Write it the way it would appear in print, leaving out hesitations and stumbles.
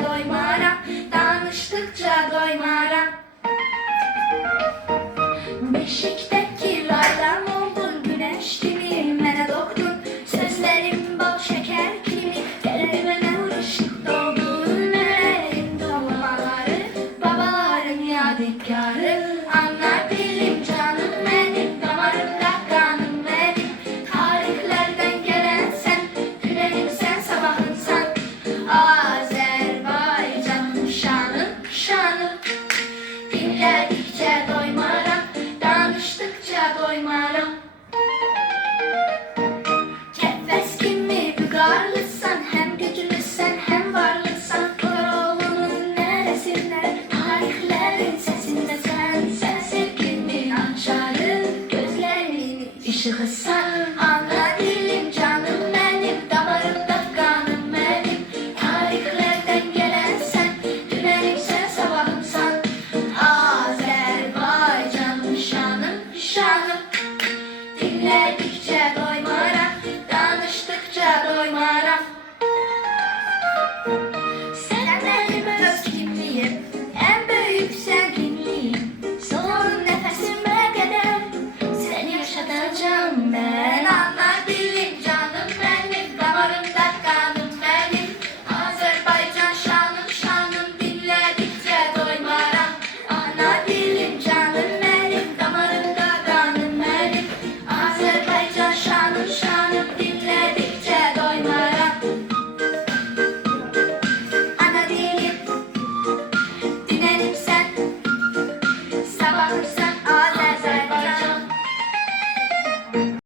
doymaram, danıştıkça doymaram. Beşikteki laylam oldun, güneş kimi mene doktun. Sözlerim bal şeker kimi, elime uğraşıp doldun. Nelerin dolmaları, babaların yadigarı. Anlar dilim canım benim, damarımda kanım benim. Tarihlerden gelen sen, güneşim sen, sabahın sen. Azerbaycan'ın şanı, şanı. Dinledikçe doymaram, danıştıkça doymaram. Kefes kimi bügarlısan, hem güçlüsen hem varlısan. Koroğlu'nun neresinde, tarihlerin sesinde sen. Sen sevgimin açarı, gözlerinin ışığısan. Ana dilim canım benim, damarımda kanım benim. Tarihlerden gelen sen, dünenim sen, sabahım sen. Azerbaycan'ın şanı, şanı. Dinledikçe doymaram, danıştıkça doymaram. Sen benim öz kimliğim, en büyük zenginliğim. Son nefesime kadar seni yaşatacağım ben. Anlar dilim canım benim, damarımda kanım benim. Azerbaycan şanım, şanım. Dinledikçe doymaram. Ana dilim canım benim, damarımda kanım benim. Azerbaycan şanım, şanım. Dinledikçe doymaram. Ana dilim, dünenim sen, sabahım sen.